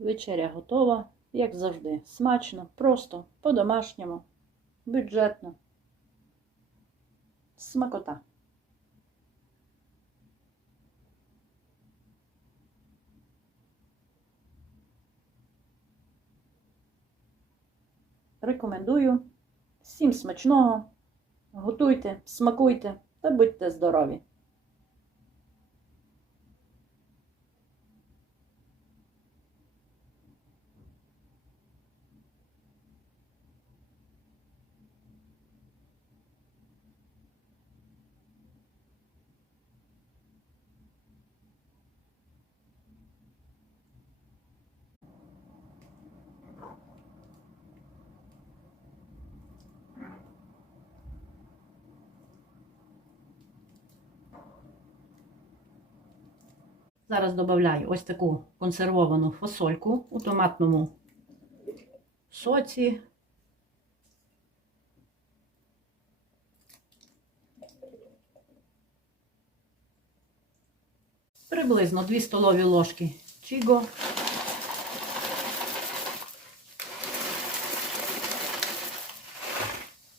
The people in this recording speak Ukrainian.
Вечеря готова, як завжди. Смачно, просто, по-домашньому, бюджетно. Смакота. Рекомендую. Всім смачного. Готуйте, смакуйте та будьте здорові! Зараз додаю ось таку консервовану фасольку у томатному соці. Приблизно 2 столові ложки чіго.